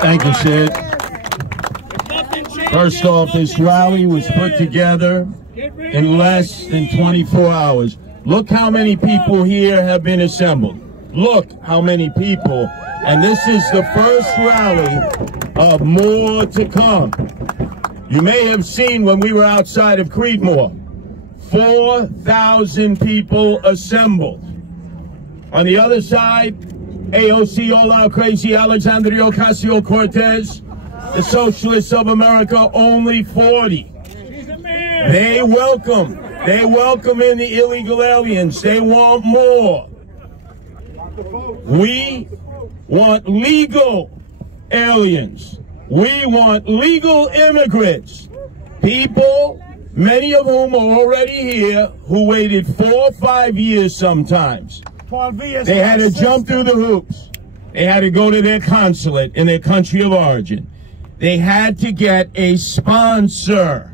Thank you, Sid. First off, this rally was put together in less than 24 hours. Look how many people here have been assembled. Look how many people. And this is the first rally of more to come. You may have seen when we were outside of Creedmoor, 4,000 people assembled. On the other side, AOC, All Out Crazy, Alexandria Ocasio-Cortez, the Socialists of America, only 40. They welcome in the illegal aliens. They want more. We want legal aliens. We want legal immigrants. People, many of whom are already here, who waited 4 or 5 years sometimes. They had to jump through the hoops. They had to go to their consulate in their country of origin. They had to get a sponsor.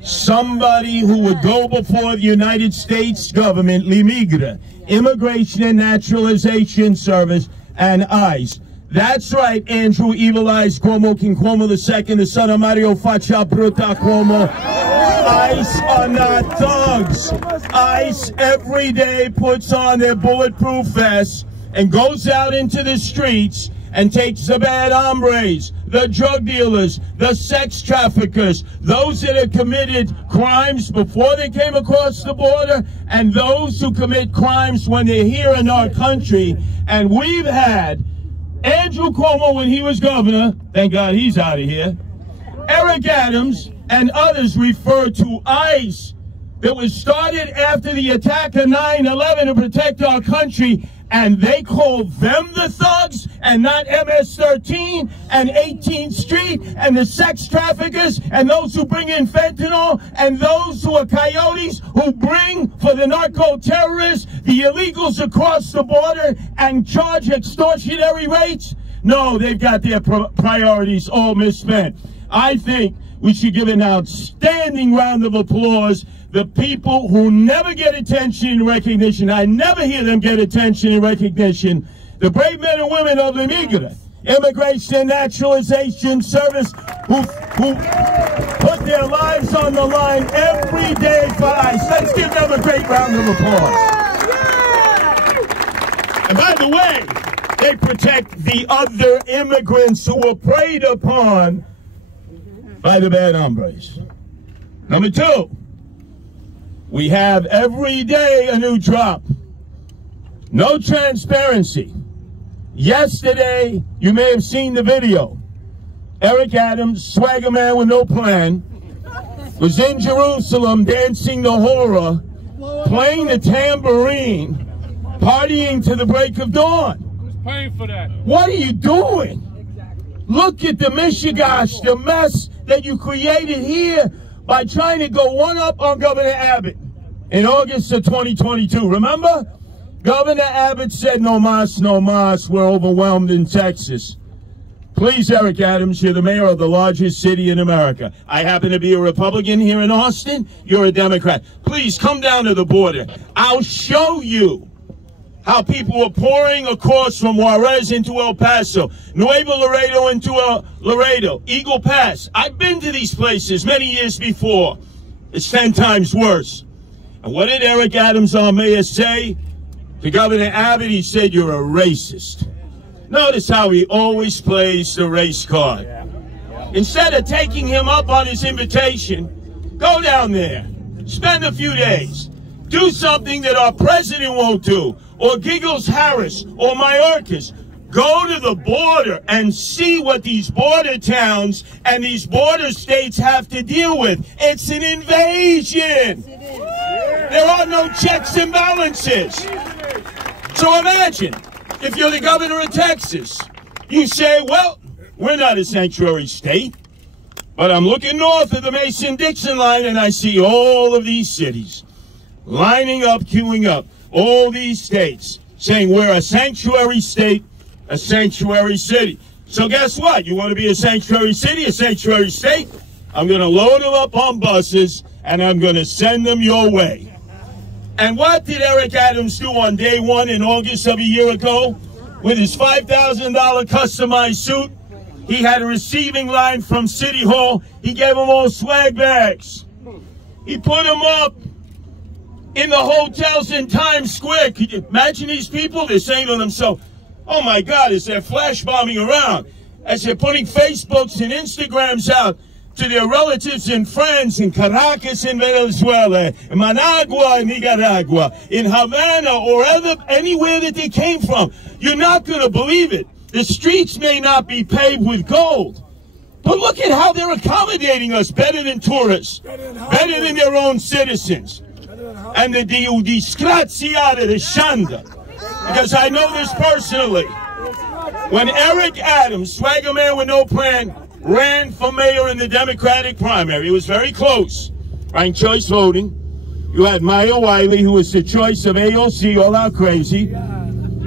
Somebody who would go before the United States government, l'Immigrant, Immigration and Naturalization Service, and ICE. That's right, Andrew Evil Eyes Cuomo, King Cuomo II, the son of Mario Faccia Bruta Cuomo. ICE are not thugs. ICE every day puts on their bulletproof vests and goes out into the streets and takes the bad hombres, the drug dealers, the sex traffickers, those that have committed crimes before they came across the border, and those who commit crimes when they're here in our country. And we've had Andrew Cuomo when he was governor, thank God he's out of here, Eric Adams and others refer to ICE that was started after the attack of 9/11 to protect our country, and they call them the thugs and not MS-13 and 18th Street and the sex traffickers and those who bring in fentanyl and those who are coyotes who bring for the narco-terrorists, the illegals across the border and charge extortionary rates? No, they've got their priorities all misspent. I think we should give an outstanding round of applause the people who never get attention and recognition. I never hear them get attention and recognition. The brave men and women of l'Immigrant, Immigration and Naturalization Service, who put their lives on the line every day for ICE. Let's give them a great round of applause. And by the way, they protect the other immigrants who were preyed upon by the bad hombres. Number two, we have every day a new drop. No transparency. Yesterday, you may have seen the video. Eric Adams, swagger man with no plan, was in Jerusalem dancing the hora, playing the tambourine, partying to the break of dawn. Who's paying for that? What are you doing? Look at the mishigash, the mess that you created here by trying to go one up on Governor Abbott in August of 2022. Remember? Governor Abbott said, no mas, no mas, we're overwhelmed in Texas. Please, Eric Adams, you're the mayor of the largest city in America. I happen to be a Republican here in Austin. You're a Democrat. Please come down to the border. I'll show you how people were pouring across from Juarez into El Paso, Nuevo Laredo into Laredo, Eagle Pass. I've been to these places many years before. It's 10 times worse. And what did Eric Adams, our mayor, say to Governor Abbott? He said, you're a racist. Notice how he always plays the race card. Instead of taking him up on his invitation, go down there, spend a few days, do something that our president won't do, or Giggles Harris, or Mayorkas. Go to the border and see what these border towns and these border states have to deal with. It's an invasion. There are no checks and balances. So imagine, if you're the governor of Texas, you say, well, we're not a sanctuary state, but I'm looking north of the Mason-Dixon line and I see all of these cities lining up, queuing up, all these states saying we're a sanctuary state, a sanctuary city. So guess what? You want to be a sanctuary city, a sanctuary state? I'm going to load them up on buses and I'm going to send them your way. And what did Eric Adams do on day one in August of a year ago with his $5,000 customized suit? He had a receiving line from City Hall. He gave them all swag bags. He put them up in the hotels in Times Square. Could you imagine these people? They're saying to themselves, oh my God, as they're flash bombing around, as they're putting Facebooks and Instagrams out to their relatives and friends in Caracas in Venezuela, in Managua in Nicaragua, in Havana, or anywhere that they came from. You're not going to believe it. The streets may not be paved with gold, but look at how they're accommodating us better than tourists, better than their own citizens. And the disgraziata, the shanda, because I know this personally. When Eric Adams, swagger man with no plan, ran for mayor in the Democratic primary, it was very close, ranked choice voting. You had Maya Wiley, who was the choice of AOC, all out crazy.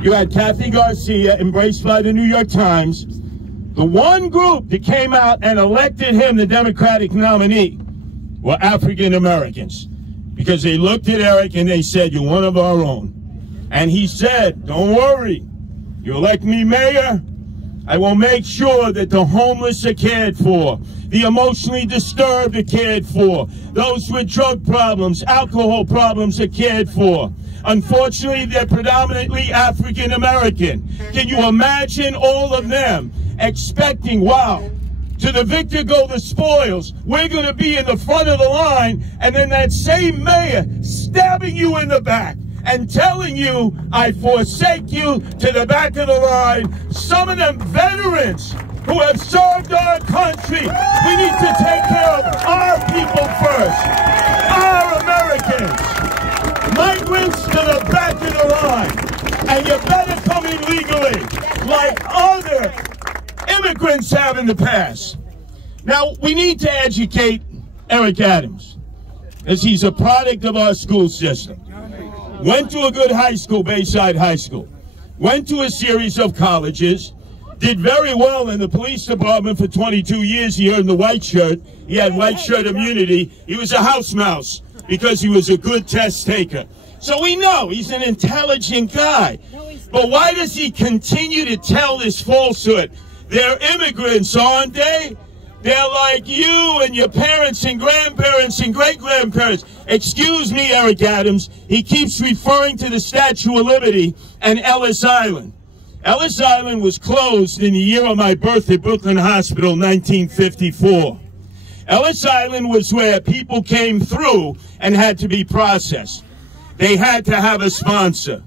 You had Kathy Garcia, embraced by the New York Times. The one group that came out and elected him the Democratic nominee were African Americans, because they looked at Eric and they said, you're one of our own. And he said, don't worry, you elect me mayor, I will make sure that the homeless are cared for, the emotionally disturbed are cared for, those with drug problems, alcohol problems are cared for. Unfortunately, they're predominantly African American. Can you imagine all of them expecting, wow, to the victor go the spoils, we're going to be in the front of the line, and then that same mayor stabbing you in the back and telling you, I forsake you, to the back of the line. Some of them veterans who have served our country. We need to take care of our people first, our Americans. Migrants to the back of the line, and you better come in legally like other immigrants have in the past. Now, we need to educate Eric Adams, as he's a product of our school system. Went to a good high school, Bayside High School. Went to a series of colleges. Did very well in the police department for 22 years. He earned the white shirt. He had white shirt immunity. He was a house mouse because he was a good test taker. So we know he's an intelligent guy. But why does he continue to tell this falsehood? They're immigrants, aren't they? They're like you and your parents and grandparents and great-grandparents. Excuse me, Eric Adams. He keeps referring to the Statue of Liberty and Ellis Island. Ellis Island was closed in the year of my birth at Brooklyn Hospital, 1954. Ellis Island was where people came through and had to be processed. They had to have a sponsor.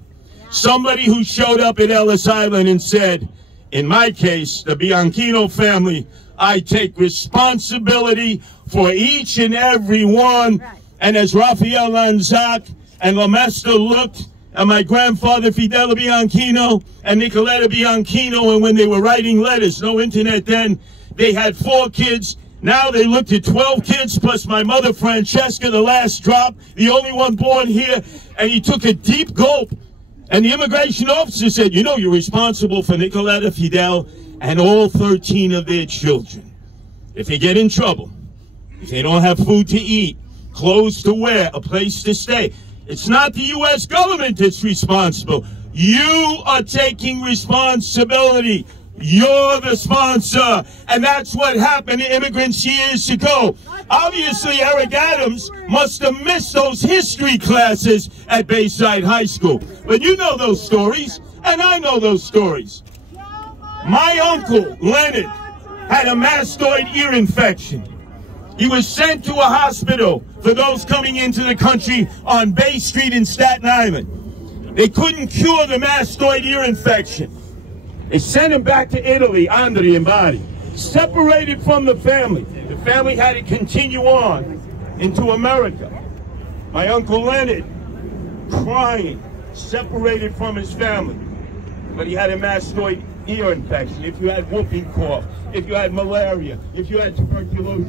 Somebody who showed up at Ellis Island and said, in my case, the Bianchino family, I take responsibility for each and every one. And as Raphael Lanzac and Lamesta looked at my grandfather Fidel Bianchino and Nicoletta Bianchino, and when they were writing letters, no internet then, they had 4 kids. Now they looked at 12 kids plus my mother Francesca, the last drop, the only one born here. And he took a deep gulp. And the immigration officer said, you know, you're responsible for Nicoletta, Fidel, and all 13 of their children. If they get in trouble, if they don't have food to eat, clothes to wear, a place to stay, it's not the U.S. government that's responsible. You are taking responsibility. You're the sponsor. And that's what happened to immigrants years ago. Obviously, Eric Adams must have missed those history classes at Bayside High School. But you know those stories, and I know those stories. My uncle, Leonard, had a mastoid ear infection. He was sent to a hospital for those coming into the country on Bay Street in Staten Island. They couldn't cure the mastoid ear infection. They sent him back to Italy, Andri and Bari, separated from the family. The family had to continue on into America. My Uncle Leonard, crying, separated from his family. But he had a mastoid ear infection. If you had whooping cough, if you had malaria, if you had tuberculosis.